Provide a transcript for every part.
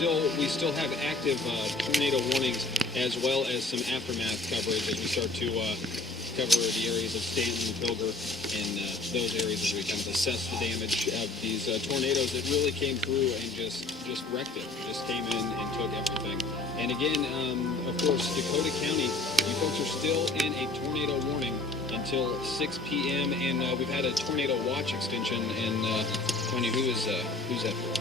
we still have active tornado warnings as well as some aftermath coverage as we start to cover the areas of Stanton, Pilger, and those areas as we kind of assess the damage of these tornadoes that really came through and just wrecked it. Just came in and took everything. And again, of course, Dakota County, you folks are still in a tornado warning until 6 p.m. And we've had a tornado watch extension. And Tony, who's that for?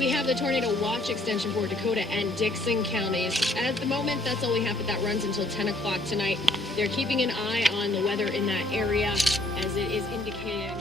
We have the tornado watch extension for Dakota and Dixon counties. At the moment, that's all we have, but that runs until 10 o'clock tonight. They're keeping an eye on the weather in that area as it is indicating.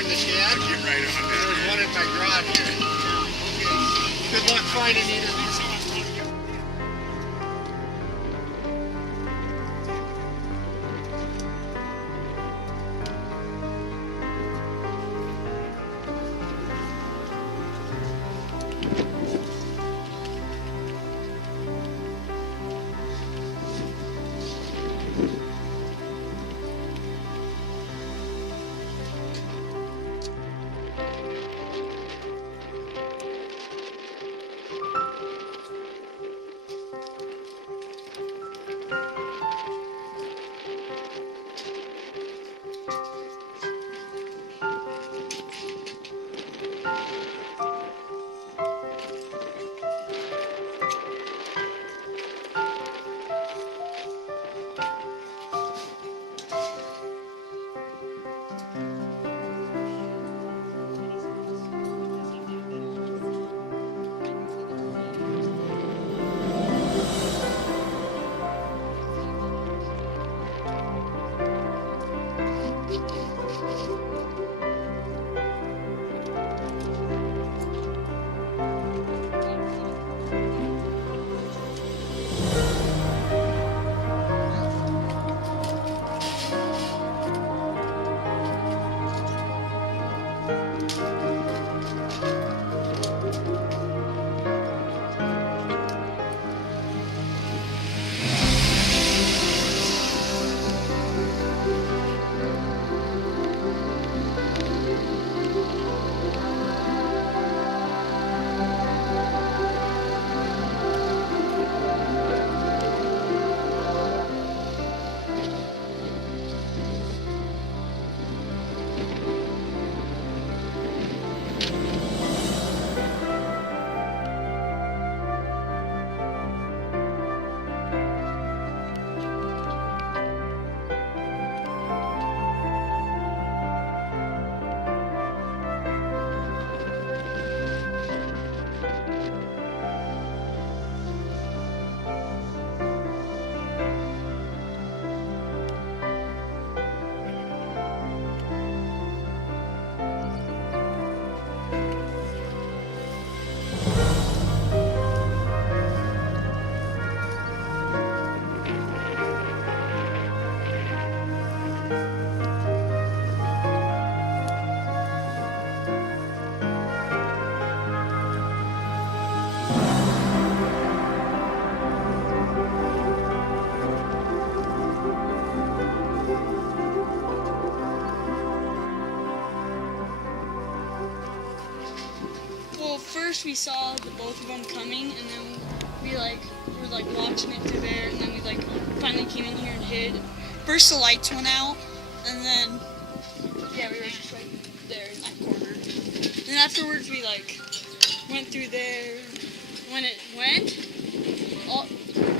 in the shed. Get right on that. There's one in my garage here. Okay. Good luck finding either. Well, first we saw the both of them coming, and then we were watching it through there, and then we finally came in here and hid. First the lights went out, and then we were just right there in that corner. And afterwards we went through there. When it went,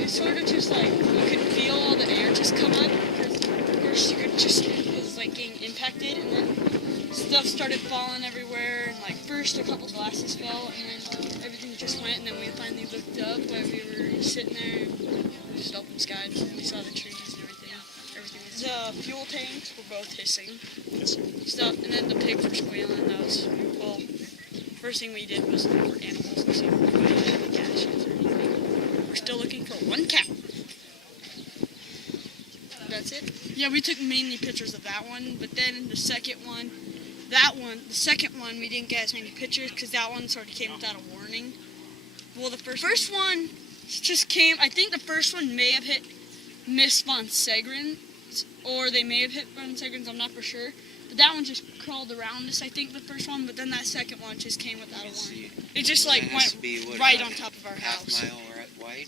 it sort of just you could feel all the air just come up, because first it was getting impacted, and then stuff started falling everywhere, and first a couple glasses fell, and then everything just went, and then we finally looked up while we were sitting there, and it was just open skies, and we saw the trees and everything. The fuel tanks were both hissing. Stuff, and then the pigs were squealing. That was, first thing we did was look for animals and see if we could find any caches or anything. We're still looking for one cow. That's it? Yeah, we took mainly pictures of that one, but then the second one, we didn't get as many pictures because that one sort of came without a warning. Well, the first one just came, I think the first one may have missed Von Segrins, or they may have hit Von Segrins, I'm not for sure. But that one just crawled around us, I think, the first one, but then that second one just came without a warning. It just went right on top of our house. Half mile wide?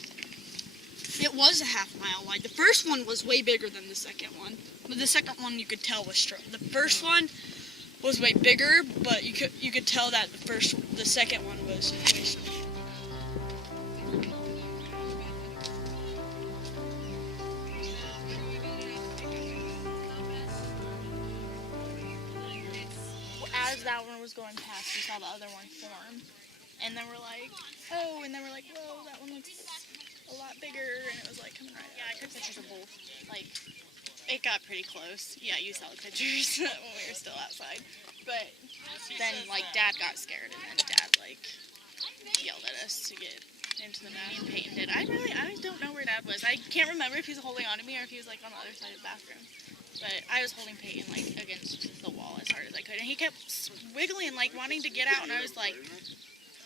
It was a half mile wide. The first one was way bigger than the second one. But the second one you could tell was strong. The first one was way bigger, but you could tell that the second one was way smaller. As that one was going past, we saw the other one form. And then we're like, oh, and then we're like, whoa, that one looks a lot bigger, and it was coming right out. Yeah, I took pictures of both. It got pretty close. Yeah, you saw the pictures when we were still outside. But then, like, Dad got scared, and then Dad, like, yelled at us to get into the bathroom. Me and Peyton did. I don't know where Dad was. I can't remember if he was holding on to me or if he was, like, on the other side of the bathroom. But I was holding Peyton, like, against the wall as hard as I could. And he kept wiggling, like, wanting to get out. And I was like,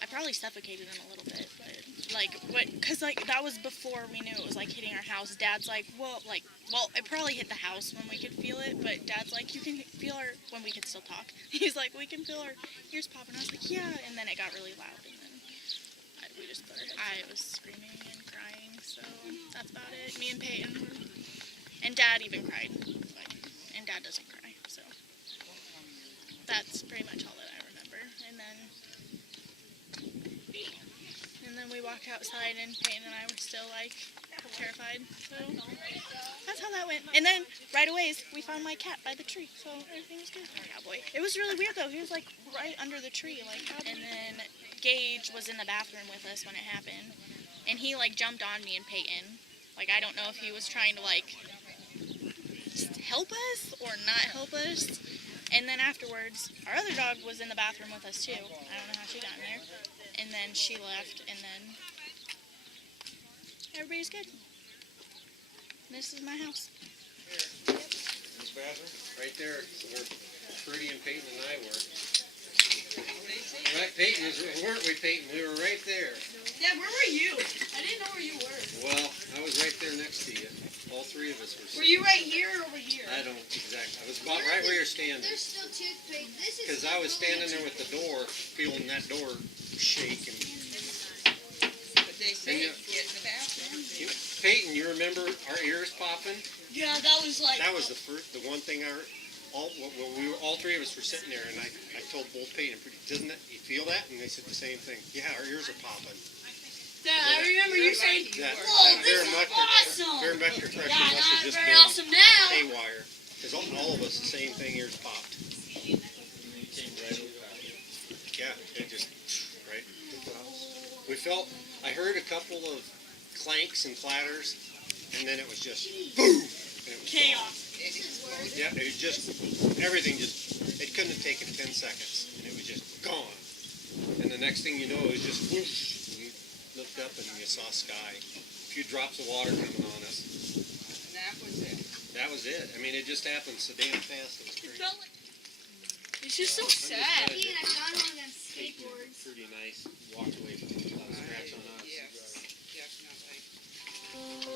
I probably suffocated him a little bit. But, like, because, like, that was before we knew it was, like, hitting our house. Dad's like, well, it probably hit the house when we could feel it. But Dad's like, you can feel our, when we could still talk. He's like, we can feel our ears popping. I was like, yeah. And then it got really loud. And then we just put our heads. I was screaming and crying. So that's about it. Me and Peyton were, and Dad even cried. And Dad doesn't cry, so that's pretty much all that I remember. And then we walked outside, and Peyton and I were still, like, terrified. So that's how that went. And then right away we found my cat by the tree, so everything was good. Yeah, boy. It was really weird though. He was like right under the tree, like. And then Gage was in the bathroom with us when it happened, and he like jumped on me and Peyton. Like I don't know if he was trying to like help us or not help us. And then afterwards, our other dog was in the bathroom with us too. I don't know how she got in there. And then she left, and then everybody's good. This is my house. Here. This bathroom? Right there where Trudy and Peyton and I were. Right, Peyton, weren't we, Peyton? We were right there. Dad, where were you? I didn't know where you were. Well, I was right there next to you. All three of us were. Were you right here or over here? I don't exactly. I was about right where you're standing. There's still toothpaste. This is. Because I was standing there with the door, feeling that door shake. And They say get in the bathroom. Peyton, you remember our ears popping? Yeah, that was like. That was the one thing all three of us were sitting there, and I told both Peyton, doesn't it? You feel that? And they said the same thing. Yeah, our ears are popping. Dad, I remember you saying, That this is awesome. barometric pressure Yeah, must have that's just very been awesome now. haywire. Because all of us, the same thing, ears popped. Yeah, it just, right? We felt, I heard a couple of clanks and clatters, and then it was just boom! And it was Chaos. gone. Yeah, it was just, everything just, it couldn't have taken 10 seconds, and it was just gone. And the next thing you know, it was just whoosh. And you looked up and you saw sky. A few drops of water coming on us. And that was it. That was it. I mean, it just happened so damn fast. It was crazy. It's just so sad. Ian, I got one of them skateboards. Pretty nice walk away from a lot of scratch on us. Yes, definitely.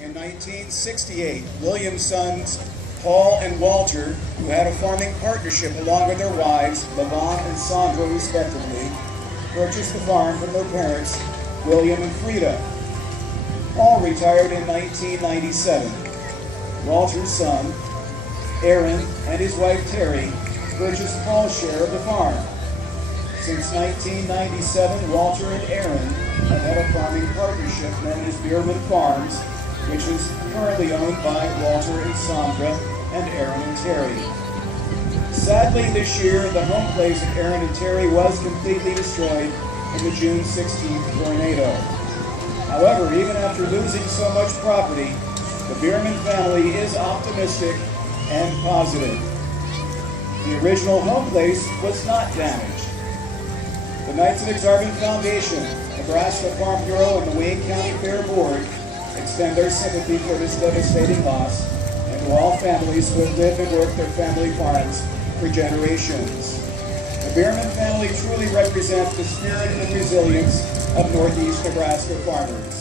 In 1968, William's sons, Paul and Walter, who had a farming partnership along with their wives, Lavon and Sandra respectively, purchased the farm from their parents, William and Frida. Paul retired in 1997. Walter's son, Aaron, and his wife Terry purchased Paul's share of the farm. Since 1997, Walter and Aaron have had a farming partnership known as Bierman Farms, which is currently owned by Walter and Sandra and Aaron and Terry. Sadly, this year, the home place of Aaron and Terry was completely destroyed in the June 16th tornado. However, even after losing so much property, the Bierman family is optimistic and positive. The original home place was not damaged. The Knights of Exarban Foundation, Nebraska Farm Bureau, and the Wayne County Fair Board extend their sympathy for this devastating loss and to all families who have lived and worked their family farms for generations. The Bierman family truly represents the spirit and resilience of Northeast Nebraska farmers.